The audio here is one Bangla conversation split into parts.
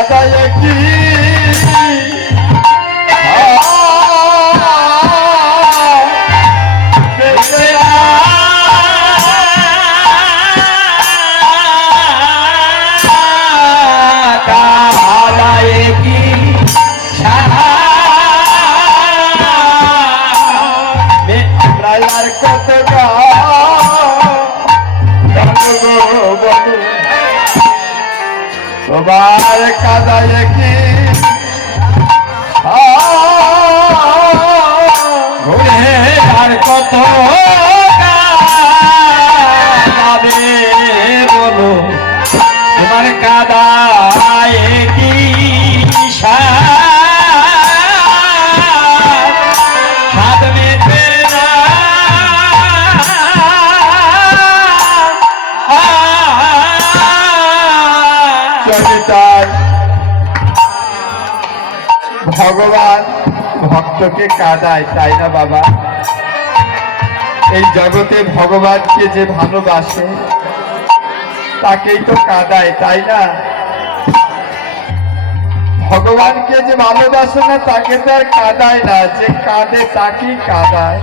কাদায় কি তোমার কাদায় কি ঘুরে আর কত কাঁদাবে বলো তোমার কাদায় কি হাত মেটে না ভগবান ভক্তকে কাঁদায়, তাই না বাবা? এই জগতে ভগবানকে যে ভালোবাসে তাকেই তো কাঁদায়, তাই না? ভগবানকে যে ভালোবাসে না তাকে তো আর কাঁদায় না, যে কাঁদে তাকেই কাঁদায়।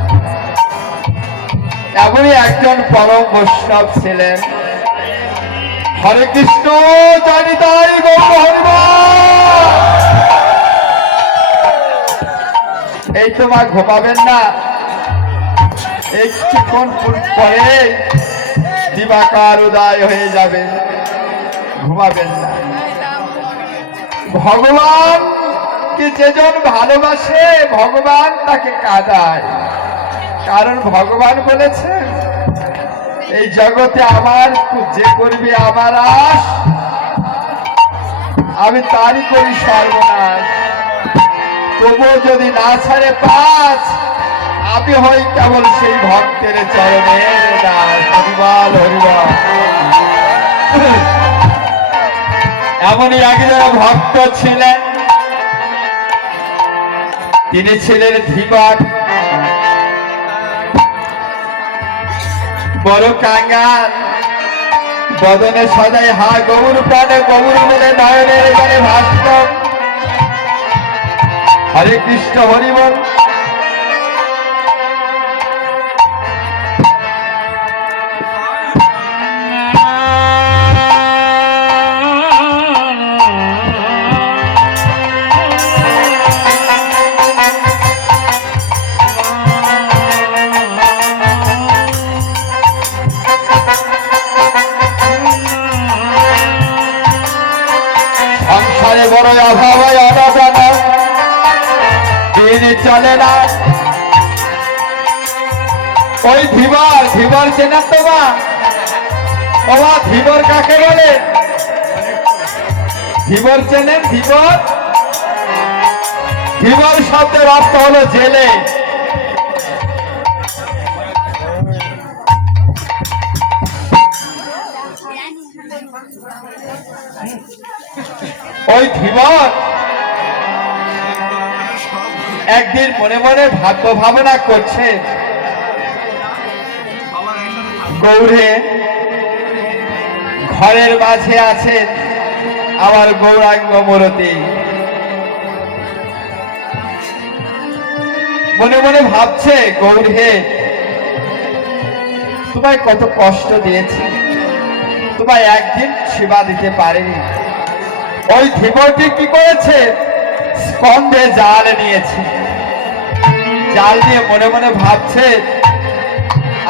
এমনই একজন পরম বৈষ্ণব ছিলেন। হরে কৃষ্ণ জানি তাই গৌর হরিবল। এই তো মা ঘুমাবেন না, এই কিছুক্ষণ পরে দিবাকার উদয় হয়ে যাবে, ঘুমাবেন না। ভগবানকে যেজন ভালোবাসে ভগবান তাকে কাঁদায়, কারণ ভগবান বলেছেন এই জগতে আমার যে করবে আমার আশ আমি তারই করি সর্বনাশ, তবুও যদি না ছাড়ে পাঁচ আমি হই কেবল সেই ভক্তের চরণের দাস। হরিবল হরিবল। এমনই একজন ভক্ত ছিলেন, তিনি ছিলেন ধীবর, বড় কাঙ্গাল, বদনে সদাই হা গৌর প্রাণে গৌর বলে নয়নের এখানে ভাস্ত। হরে কৃষ্ণ হরিবল। সংসারে বড় অভাব অনটন, দিন চলে না। ওই ধীবর, ধীবর চেনা তোমা? ওমা ধীবর কাকে বলে? ধীবর চেনেন? ধীবর, ধীবর শব্দের অর্থ হলো জেলে। ওই ধীবর একদিন মনে মনে ভাগ্য ভাবনা করছে, গৌরে ঘরের মাঝে আছেন আমার গৌরাঙ্গ মূরতি। মনে মনে ভাবছে, গৌর হে তোমায় কত কষ্ট দিয়েছি, তোমায় একদিন সেবা দিতে পারেনি। ওই ধীবরটি কি করেছে? স্কন্ধে জাল নিয়েছে, জাল নিয়ে মনে মনে ভাবছে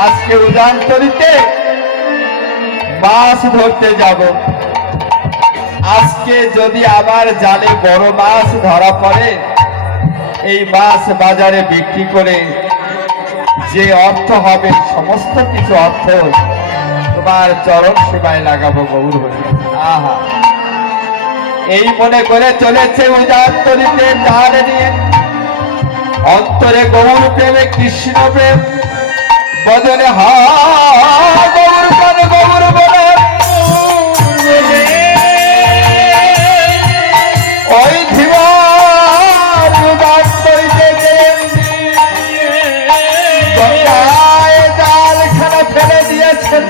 আজকে উদান্তরিতে মাছ ধরতে যাব, আজকে যদি আমার জালে বড় মাছ ধরা পড়ে এই মাছ বাজারে বিক্রি করে যে অর্থ হবে সমস্ত কিছু অর্থ তোমার চরণ সেবায় লাগাবো গৌর হরি। আহা, এই মনে করে চলেছে উদান্তরিতে জাল নিয়ে। অন্তরে গৌর প্রেমে কৃষ্ণ প্রেম, বদনে হা গৌর প্রাণে গৌর বলে। ওই ধীবর উদান্তরিতে জাল খানা ফেলে দিয়েছেন।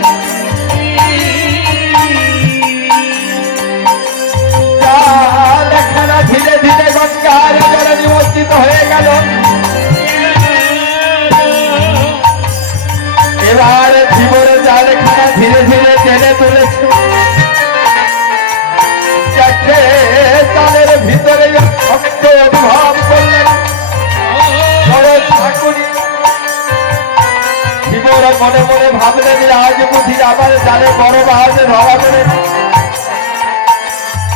টেনে তুলেছে, দেখে তাদের ভিতরে শক্ত অনুভব করলেন বড় ঠাকুরি। ধীবর মনে মনে ভাবলেন আজ বুঝি আবার জানে বড় মাছ ধরা করে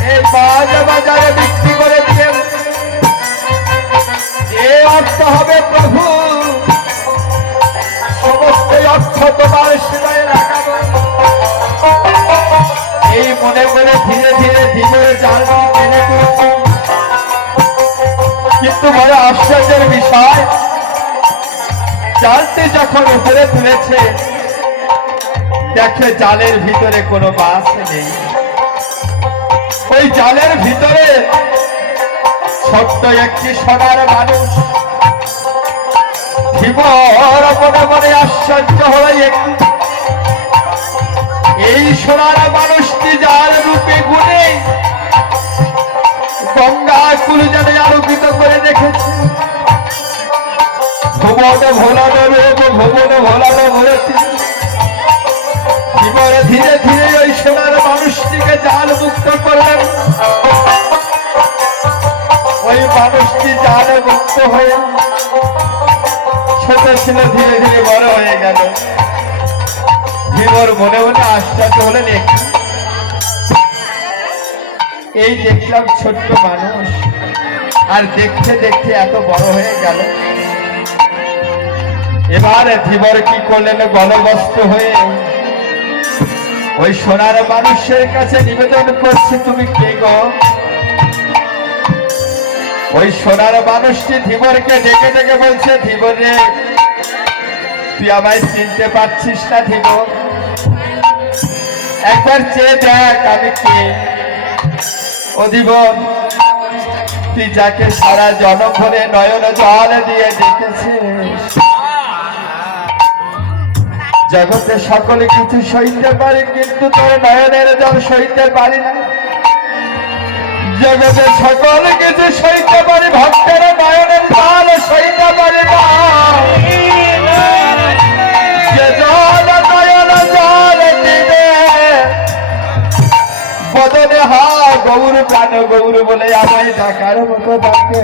এই মাছ বাজারে বিক্রি করে দিয়ে এ অর্থ হবে প্রভু, সমস্ত অর্থ তোমার সেবায় রাখাবো। এই মনে মনে ধীরে ধীরে ধীরে জাল টেনে তুলছে। কিন্তু বড় আশ্চর্যের বিষয়, জালটি যখন উপরে তুলেছে দেখে জালের ভিতরে কোনো মাছ নেই। ওই জালের ভিতরে ছোট্ট একটি সোনার মানুষ। ধীবর মনে মনে আশ্চর্য হয়ে একটু এই সোনার মানুষটি যার রূপে গুণে গঙ্গা কুলজলে আলোকিত করে রেখেছে। ভুবন ভোলানো রূপ ভুবন ভোলানো মূর্তি। ধীবর ধীরে ধীরে ওই সোনার মানুষটিকে জাল মুক্ত করলেন। ওই মানুষটি জাল মুক্ত হয়ে ছোট ছিল, ধীরে ধীরে বড় হয়ে গেল। ধীবর মনে মনে আশ্চর্য হলেন, এই দেখলাম ছোট্ট মানুষ, আর দেখতে দেখতে এত বড় হয়ে গেল। এবার ধীবর কি করলেন, গলবস্ত হয়ে ওই সোনার মানুষের কাছে নিবেদন করছে, তুমি কে গো? ওই সোনার মানুষটি ধীবরকে ডেকে ডেকে বলছে, ধীবর রে, তুই আমায় চিনতে পারছিস না ধীবর? একবার চেয়ে দেখ আমি কে। ও ধীবর, তুই যাকে সারা জনম ভরে নয়ন জল দিয়ে ডেকেছিস, জগতে সকলে কিছু সইতে পারে কিন্তু তোর নয়নের জল সইতে পারি না। জগতে সকল কিছু সইতে পারে, ভক্তের নয়নের জল সইতে পারে না। যে জল নয়ন জল দিবে বদনে হা গৌর প্রাণ গৌর বলে আমায় ডাকার মতো ডাকে।